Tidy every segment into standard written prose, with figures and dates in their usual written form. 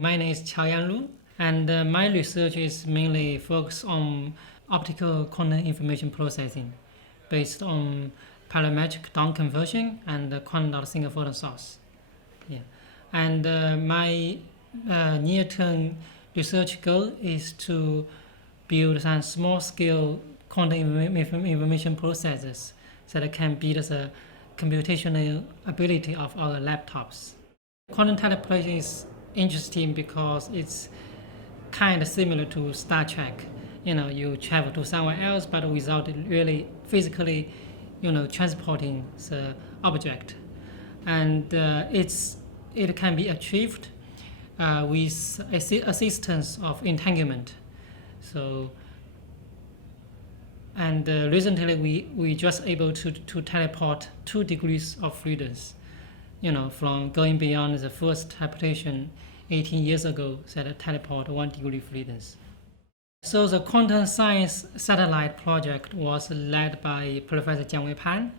My name is Chao Yang Lu, and my research is mainly focused on optical quantum information processing based on parametric down conversion and quantum dot single photon source. Yeah. And my near-term research goal is to build some small-scale quantum information processors that can beat the computational ability of our laptops. Quantum teleportation is interesting because it's kind of similar to Star Trek. You travel to somewhere else, but without really physically, transporting the object, and it can be achieved with assistance of entanglement. So, and recently we just able to teleport 2 degrees of freedom. From going beyond the first teleportation 18 years ago, that teleport 1 degree freedom. So the quantum science satellite project was led by Professor Chao Yang Lu,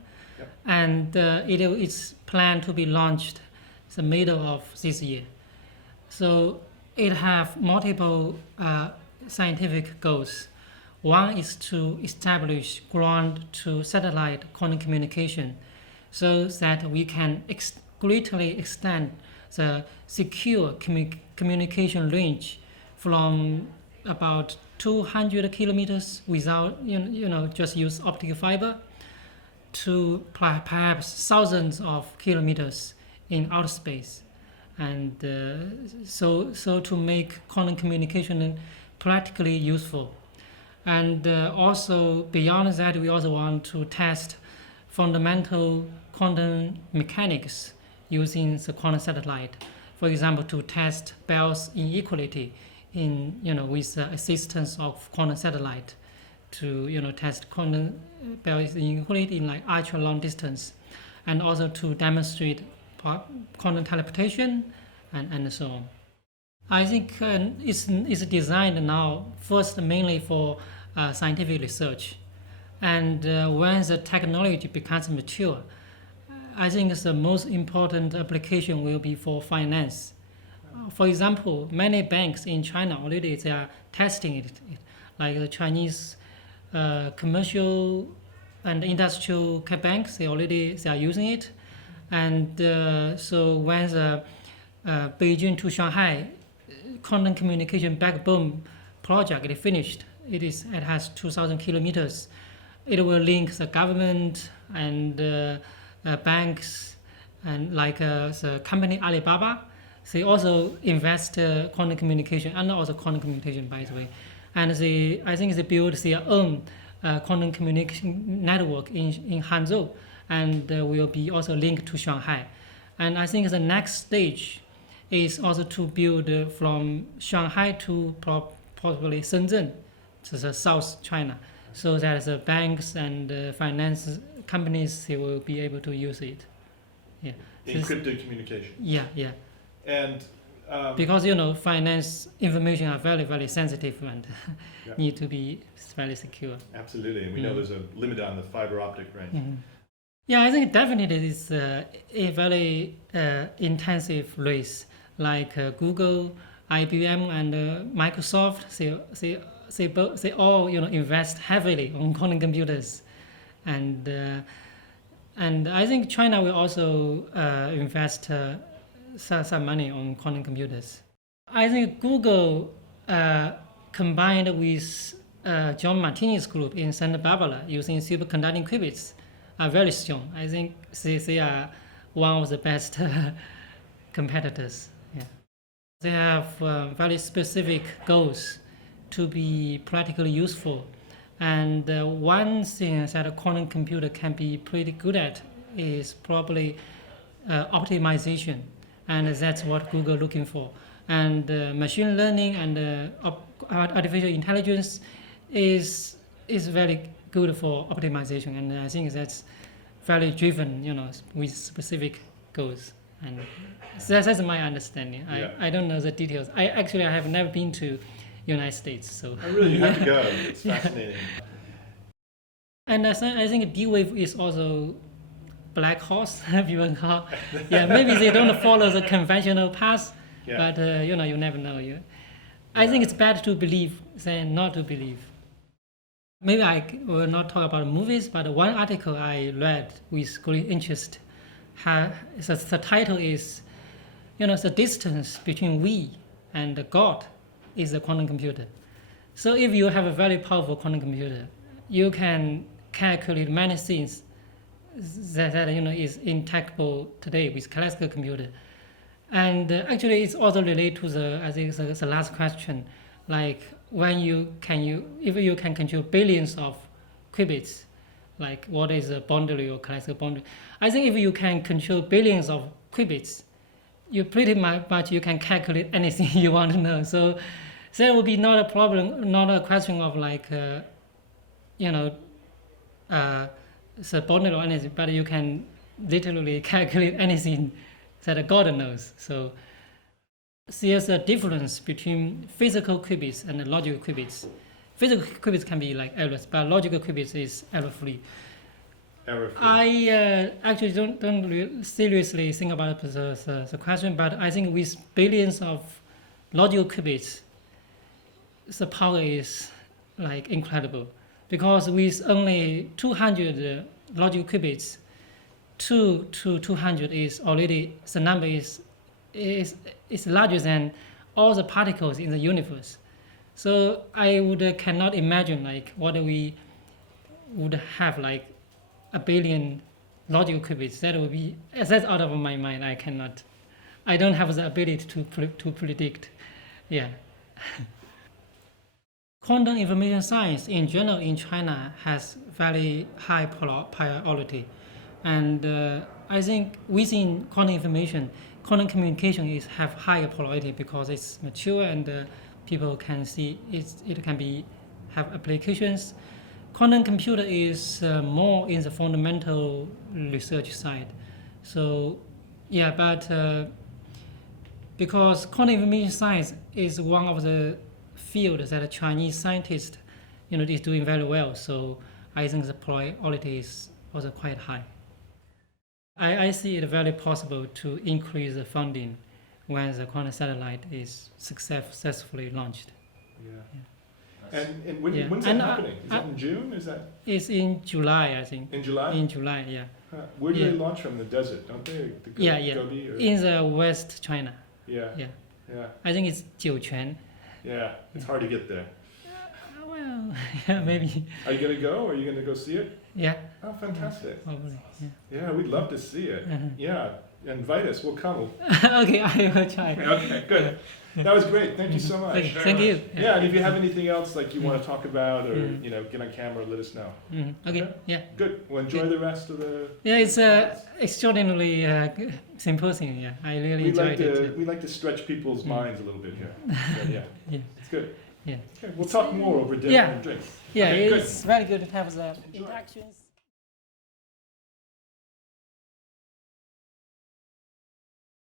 and it's planned to be launched the middle of this year. So it have multiple scientific goals. One is to establish ground to satellite quantum communication so that we can greatly extend the secure communication range from about 200 kilometers without, just use optical fiber to perhaps thousands of kilometers in outer space. And so to make quantum communication practically useful. And also beyond that, we also want to test fundamental quantum mechanics using the quantum satellite. For example, to test Bell's inequality with the assistance of quantum satellite, to test quantum Bell's inequality in like ultra long distance, and also to demonstrate quantum teleportation and so on. I think it's designed now first mainly for scientific research, and when the technology becomes mature, I think the most important application will be for finance. For example, many banks in China already they are testing it, like the Chinese commercial and industrial banks. They are using it, and so when the Beijing to Shanghai quantum communication backbone project is finished, it has 2,000 kilometers. It will link the government and banks, and like the company Alibaba. They also invest quantum communication and also quantum communication, by the way. And I think they build their own quantum communication network in Hangzhou, and will be also linked to Shanghai. And I think the next stage is also to build from Shanghai to probably Shenzhen, to the South China, so that the banks and finance companies they will be able to use it. Yeah. Encrypted communication. Yeah. And because finance information are very, very sensitive and need to be very secure. Absolutely, and we know there's a limit on the fiber optic range. Mm-hmm. Yeah, I think definitely it's a very intensive race. Like Google, IBM, and Microsoft, they all invest heavily on quantum computers, and I think China will also invest some money on quantum computers. I think Google combined with John Martini's group in Santa Barbara using superconducting qubits are very strong. I think they are one of the best competitors. Yeah. They have very specific goals to be practically useful. And one thing that a quantum computer can be pretty good at is probably optimization. And that's what Google is looking for. And machine learning and artificial intelligence is very good for optimization. And I think that's very driven, with specific goals. And that's my understanding. I don't know the details. I have never been to United States, so. Oh, really? You have to go. It's fascinating. And I think D-Wave is also black horse, if you want to call. Yeah, maybe they don't follow the conventional path, Yeah. But you know, you never know. I think it's better to believe than not to believe. Maybe I will not talk about movies, but one article I read with great interest, the title is, you know, the distance between we and God is a quantum computer. So if you have a very powerful quantum computer, you can calculate many things that you know is intackable today with classical computer. And actually, it's also related to I think the last question, like if you can control billions of qubits, like what is a boundary or classical boundary? I think if you can control billions of qubits, you pretty much you can calculate anything you want to know. So there will be not a problem, not a question of like, you know, the boundary or anything, but you can literally calculate anything that God knows. So there's a difference between physical qubits and logical qubits. Physical qubits can be like errors, but logical qubits is error-free. Error-free. I actually don't seriously think about the question, but I think with billions of logical qubits, the power is like incredible. Because with only 200 logical qubits, 2 to 200 is already, the number is larger than all the particles in the universe. So I cannot imagine like what we would have like a billion logical qubits. That's out of my mind. I don't have the ability to predict. Yeah. Quantum information science in general in China has very high priority. And I think within quantum information, quantum communication have higher priority because it's mature and people can see it can have applications. Quantum computer is more in the fundamental research side. So yeah, but because quantum information science is one of the fields that Chinese scientists, you know, is doing very well. So I think the priority is also quite high. I see it very possible to increase the funding when the quantum satellite is successfully launched. Yeah. And when's that happening? Is that in June? It's in July, I think. In July? In July, yeah. Where do they launch from? The desert, don't they? Yeah. Gobi, in the West China. Yeah. I think it's Jiuquan. Yeah, it's hard to get there. Well, yeah, maybe. Are you going to go? Are you going to go see it? Yeah. Oh, fantastic. Probably, Yeah, we'd love to see it. Yeah, invite us. We'll come. Okay, I will try. Okay, good. That was great. Thank you so much. Thank you. Yeah, and if you have anything else like you want to talk about or you know get on camera, let us know. Okay. Yeah. Good. Well, enjoy the rest of the. Yeah, it's extraordinarily symposium. Yeah, I really enjoyed it. We like to stretch people's minds a little bit here. So, yeah, it's good. Yeah. Okay, we'll talk more over dinner and drinks. Yeah, Okay, it's very good to have the interactions.